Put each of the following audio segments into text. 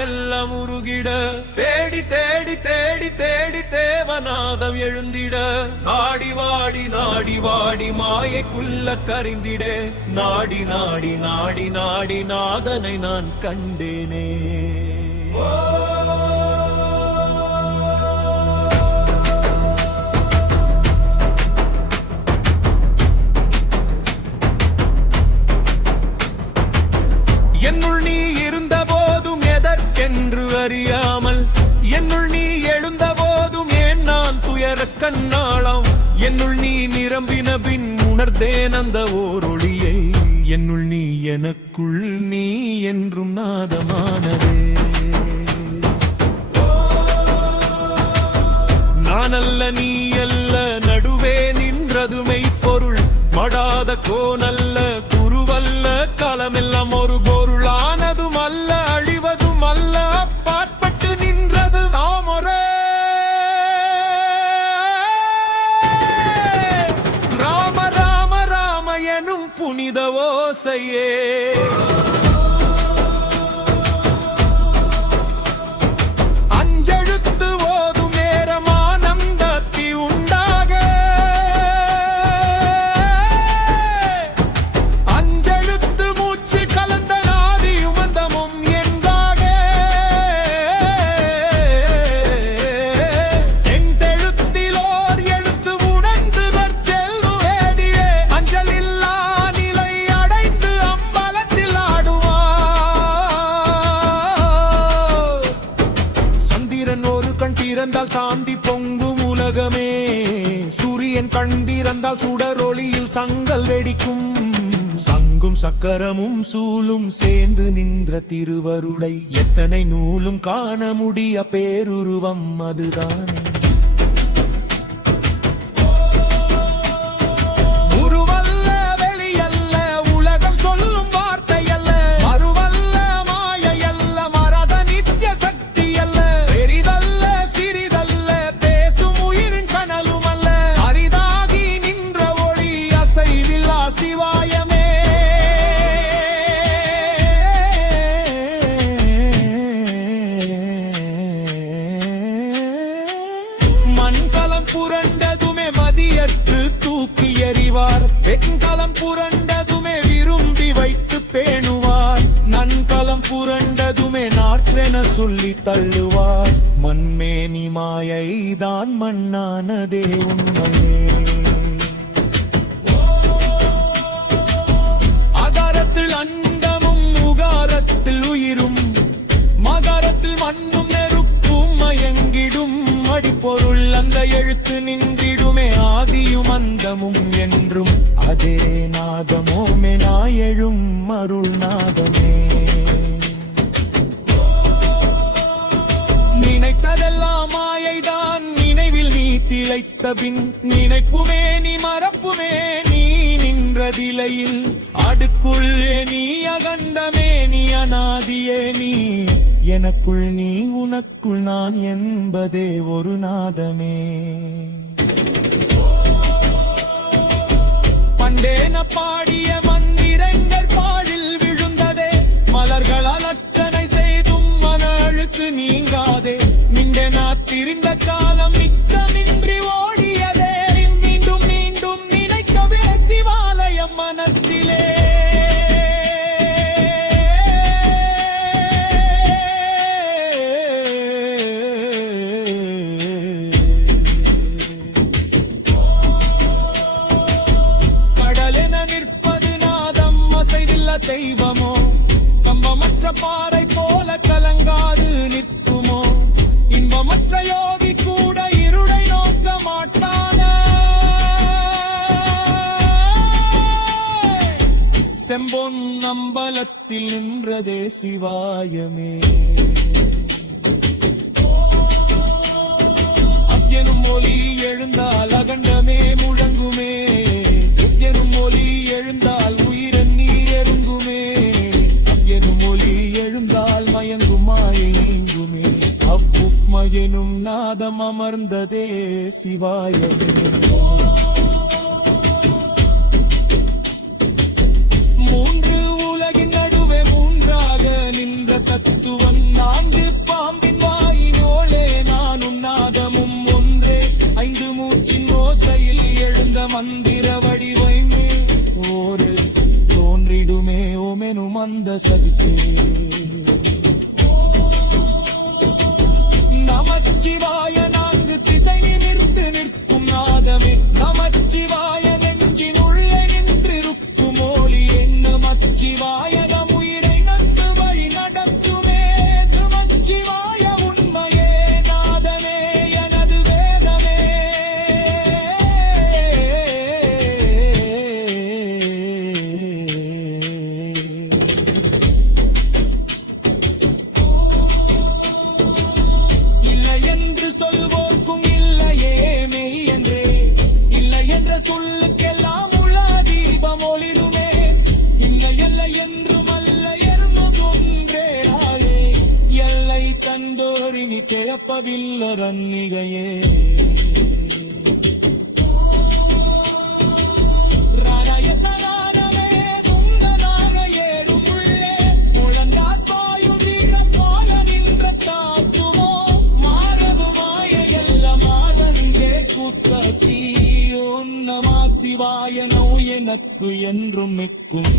மெல்ல முருகிட தேடி தேடி தேடி தேடி தேவநாதம் எழுந்திட. நாடி வாடி நாடி வாடி மாயைக்குள்ள கரிந்திட. நாடி நாடி நாடி நாடி நாதனை நான் கண்டேனே. என்னுள் நீ என்று அறியாமல் என்னுள் நீ எழுந்த போதும் ஏன் நான் துயர கண்ணாளாம்? என்னுள் நீ நிரம்பின பின் உணர்ந்தேன் அந்த ஓரொளியை. என்னுள் நீ எனக்குள் நீ என்றும் நாதமானதே. நானல்ல நீ அல்ல நடுவே நின்றதுமை பொருள். மடாத கோணல் yeah. சேர்ந்து நின்ற திருவருளை எத்தனை நூலும் காண முடிய பேருருவம் அதுதான்? வெண்கலம் புரண்டதுமே விரும்பி வைத்து பேணுவார். நன்கலம் புரண்டதுமே நாற்றென சொல்லி தள்ளுவார். மண்மேனி மாயை தான் மண்ணானதே உண்மையே. அகாரத்தில் அண்டமும் உகாரத்தில் உயிரும். மகாரத்தில் மண்ணும் நெருப்பும் மயங்கிடும். அடிப்பொருள் அந்த எழுத்து நின்று மந்தமும் என்றும் அதே நாதமோமே நாயழும் அருள் நாதமே நினைத்ததெல்லாம் மாயைதான் நினைவில் நீ திளைத்த பின் நினைப்புமே நீ மறப்புமே நீ நின்றதிலையில் அடுக்குள்ளே நீ அகண்டமே நீ அநாதியே நீ. எனக்குள் நீ உனக்குள் நான் என்பதே ஒரு நாதமே. கொண்டேன பாடிய மந்திரங்கள் பாடி நாதம் அமர்ந்ததே சிவாயமே மூன்று உலகின் நடுவே மூன்றாக நின்ற தத்துவம் நான்கு பாம்பின் வாயினோளே நான் உன்னாதமும் ஒன்றே. ஐந்து மூச்சின் ஓசையில் எழுந்த மந்திர வடிவைமே ஓரு தோன்றிடுமே ஓமெனும் அந்த சதிச்சே நமச்சிவாய ನೀ ಕೆಳಪವಿಲ್ಲರನ್ನಿಗೆಯೇ சிவாய நோய் எனக்கு என்றும் மிக்கும்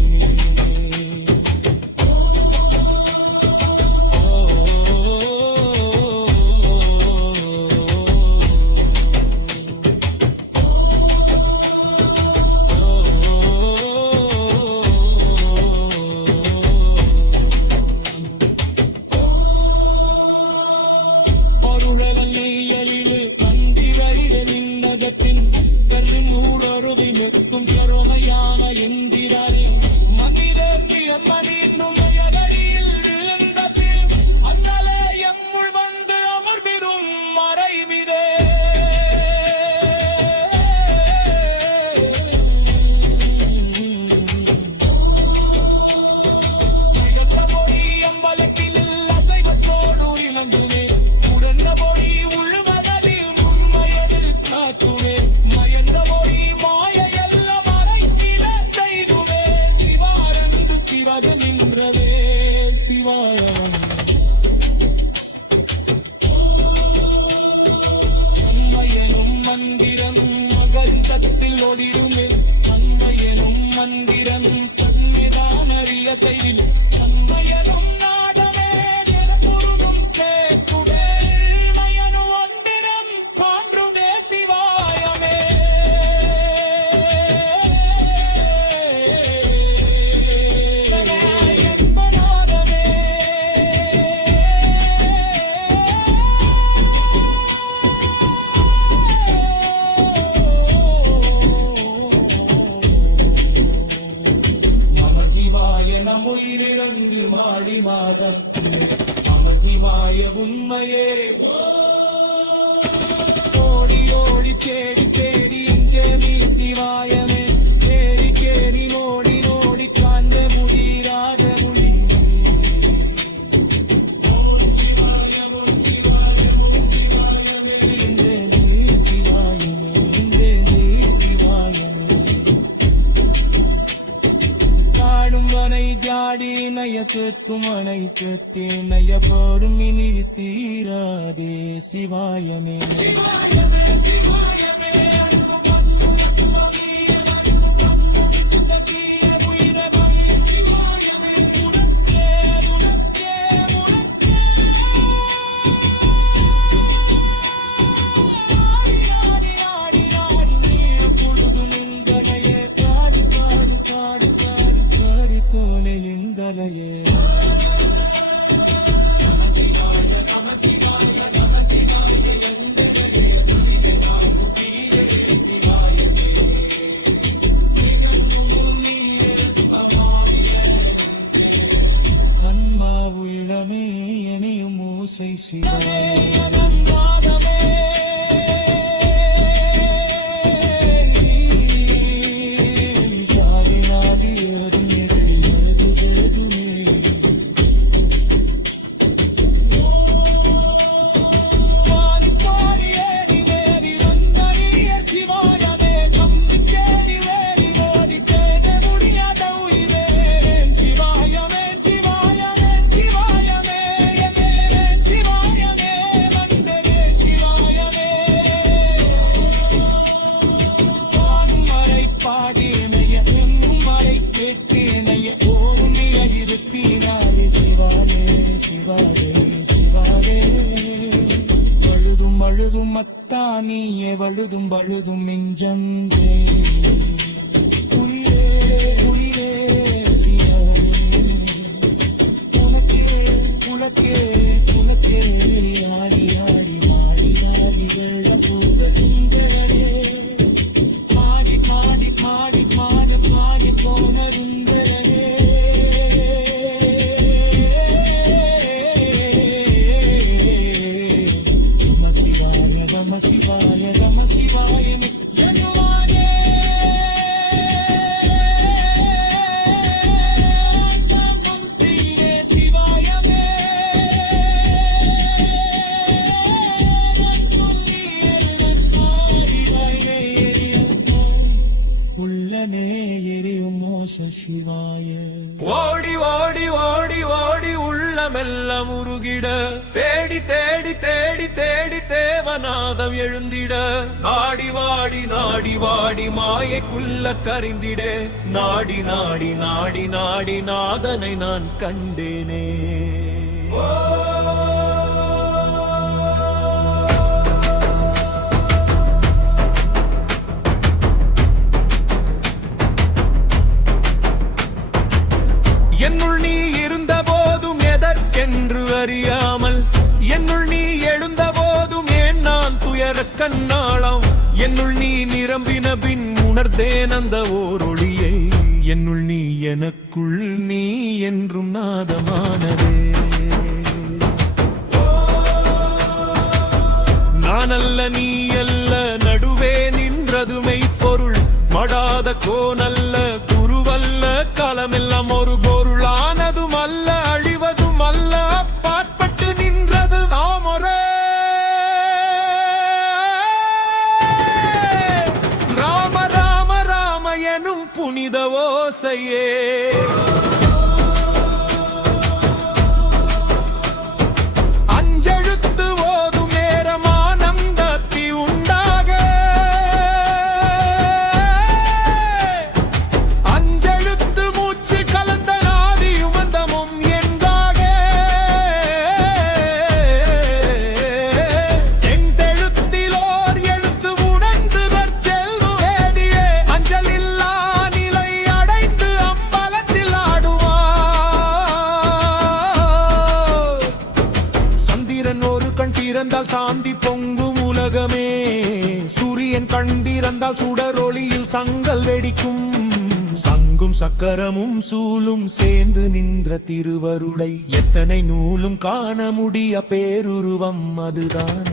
ஜாடி நயக்கேட்கும் அனைத்து நய போரும் இனி தீராதே சிவாயமே. சிவாயமே சிவாயமே. வழுதும் வழுதும் மிஞ்சன்றே. நாதம் எழுந்திட. நாடி வாடி நாடி வாடி மாயைக்குள்ள கரிந்திட. நாடி நாடி நாடி நாடி நாதனை நான் கண்டேனே. என்னுள் நீ இருந்த போதும் எதற்கென்று அறியாமல் என்னுள் நீ எழுந்த நான் கண்ணாளம். என்னுள் நீ நிரம்பின பின் உணர்ந்தேன் அந்த ஓர் ஒளியை என்னுள் நீ எனக்குள் நீ என்றும் நாதமானதே. நான் அல்ல நீ அல்ல நடுவே நின்றதுமை பொருள். மடாத கோணல்ல கரமும் சக்கரமும் சூலும் சேர்ந்து நின்ற திருவருளை எத்தனை நூலும் காண முடிய பேருருவம் அதுதான்.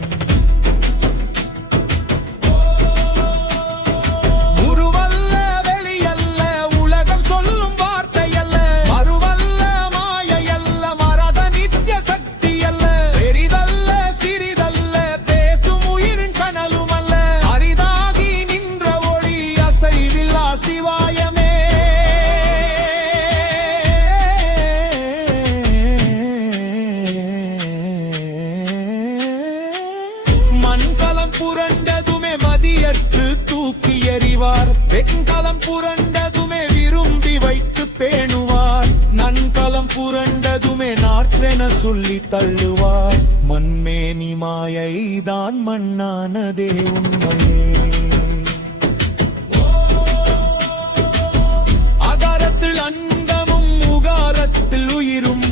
என சொல்லி தள்ளுவார். மண்மேனி மாயை தான் மண்ணானதே உண்மையே. அகாரத்தில் அண்டமும் உகாரத்தில் உயிரும்.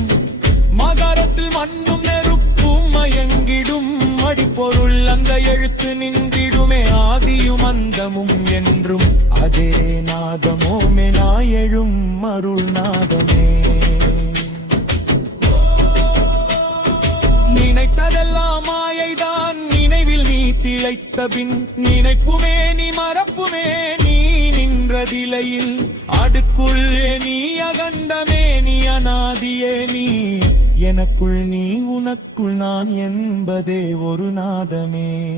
மகாரத்தில் மண்ணும் நெருப்பும் மயங்கிடும். அடிப்பொருள் அந்த எழுத்து நின்றிடுமே. ஆதியும் அந்தமும் என்றும். அதே நாதமோமே நாயெழும் அருள் நாதமே இதெல்லாம் மாயைதான். நினைவில் நீ திளைத்த பின் நினைப்புமே நீ மறப்புமே. நீ நின்றதிலையில் அடுக்குள்ளே நீ அகண்டமே. நீ அநாதியே நீ. எனக்குள் நீ உனக்குள் நான் என்பதே ஒரு நாதமே.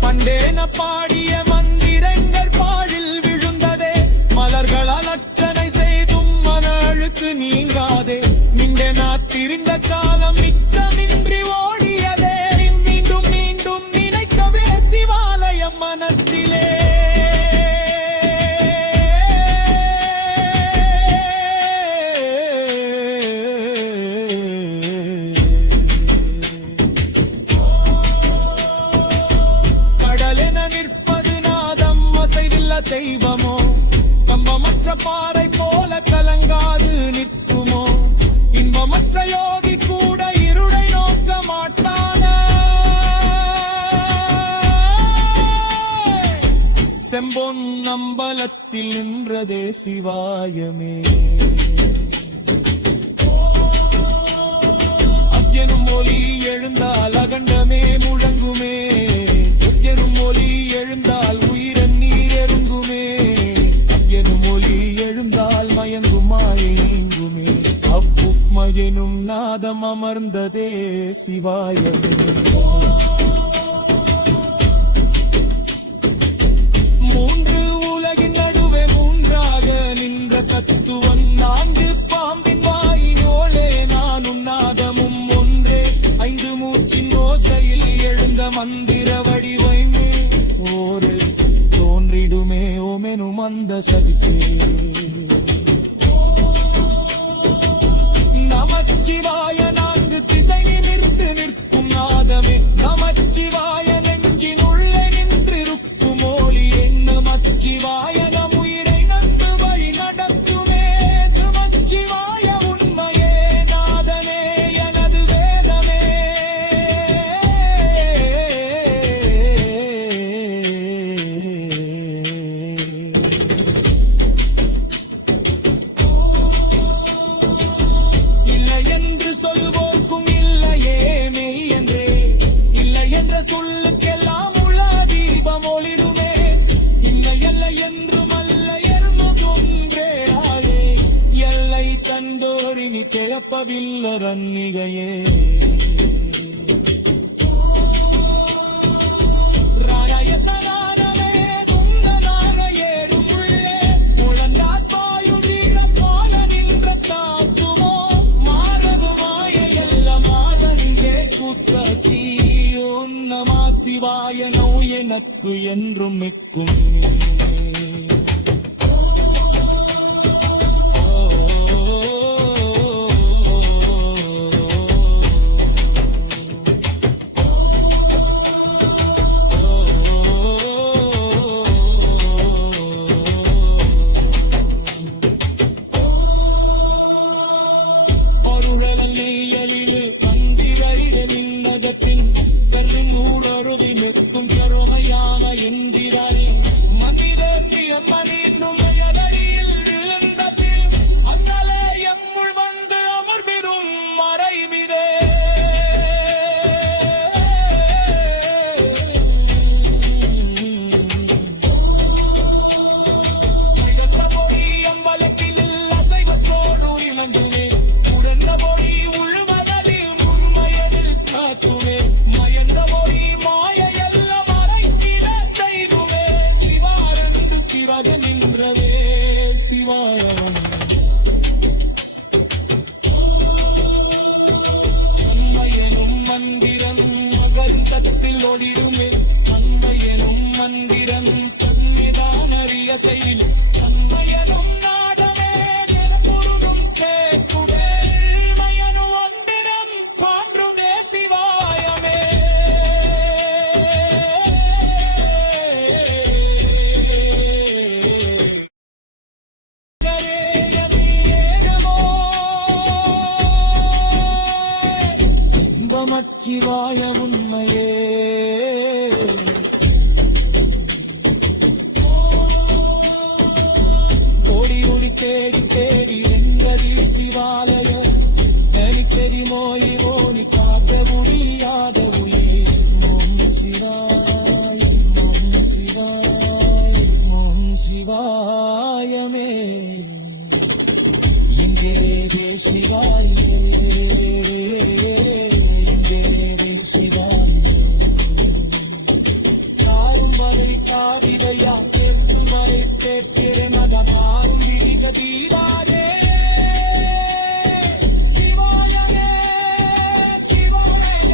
பண்டேன பாடிய மந்திரங்கள் அம்பலத்தில் நின்றதே சிவாயமே. எனும் ஒலி எழுந்தால் அகண்டமே முழங்குமே. எனும் ஒலி எழுந்தால் உயிரன் நீர் எருங்குமே. எனும் ஒலி எழுந்தால் மயங்கும் மாயை நீங்குமே. அப்புக்மயனும் நாதம் அமர்ந்ததே சிவாயமே. ஒன்றாக நின்ற தத்துவம் நான்கு பாம்பின் வாயினோளே நான் உன்னாதமும் ஒன்றே. ஐந்து மூச்சின் ஓசையில் எழுந்த மந்திர வடிவைமே ஓரு. தோன்றிடுமே ஓமெனும் அந்த சதிக்கே. நமச்சிவாய நான்கு திசை நிமிர்ந்து நிற்கும் நாதமே. நமச்சிவாய பொருளல் நெய்யலில் கண்டிரைர நின்னதத்தின் பெருமின் பெருமையான அம்மனின் சீராக நின்றவே சிவாயம். அன்மையனும் மந்திரம் மகந்தத்தில் ஒளிருமே. அன்மையனும் மந்திரம் தன்மைதான் அறிய செய்வில் இன்பமச்சிவாய உண்மையே. ஓடி ஓடி தேடி தேடி வெங்கதி சிவாலய. நெறிக்கெறி மோய் ஓடி காக்க முடியாத உயிர். மோம் சிவாய் மோம் சிவாய் மோம் சிவாயமே. இங்கே சிவாயே காவிதையா கேட்டு மறை கேட்கிறேன் அதாரும் விதிக தீராரே சிவாயனே சிவாய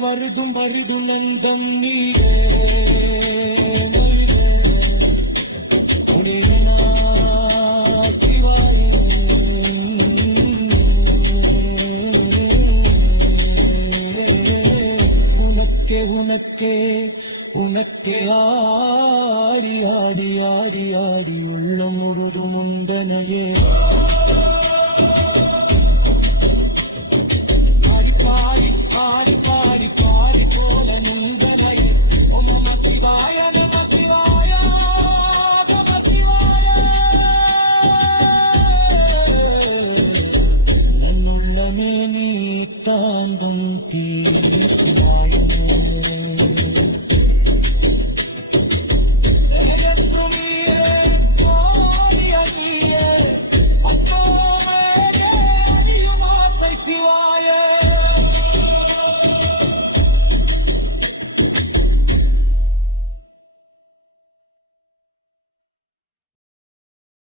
வருதும் வருது நந்தம் நீரே மருதே உனக்கே உனக்கே ஆடி ஆடி ஆடி ஆடி உள்ளம் உருது முந்தனையே.